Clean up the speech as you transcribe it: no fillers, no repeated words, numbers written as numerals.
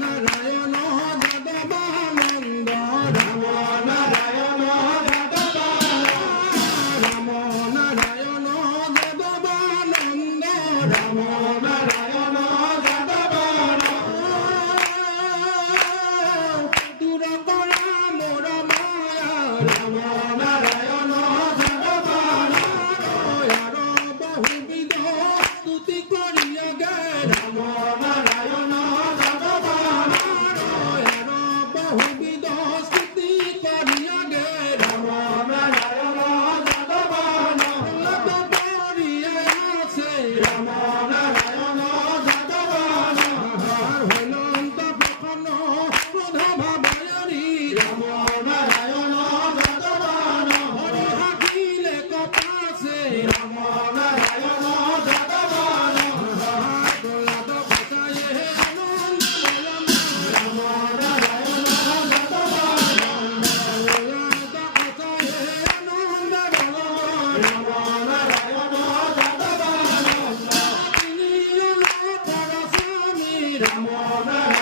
নারায়ণ যাদবানন্দ রাম নারায়ণ যাদবানন্দ রাম নারায়ণ যাদবানন্দ রাম নারায়ণ যাদবানন্দ দূর করা মোর মায়া রাম নারায়ণ যাদবানন্দ আর বহুবিধ স্তুতি করিয়া গে রাম নারায়ণ বহুবিধ স্তুতি করিয়া গে রাম নারায়ণ যাদবানন্দ করিয়া আছে রাম নারায়ণ যাদবানন্দ হইল অন্ত প্রসন্ন ক্রোধ ভাবায়রি রাম নারায়ণ যাদবানন্দ হরি হাকিলে কপাসে রাম নারায়ণ যাদবানন্দ দোলাদ খসায়ে আনন্দ বলন রাম নারায়ণ যাদবানন্দ দোলাদ খসায়ে আনন্দ বলন রাম নারায়ণ যাদবানন্দ তিনি পরস্বামী রাম নারায়ণ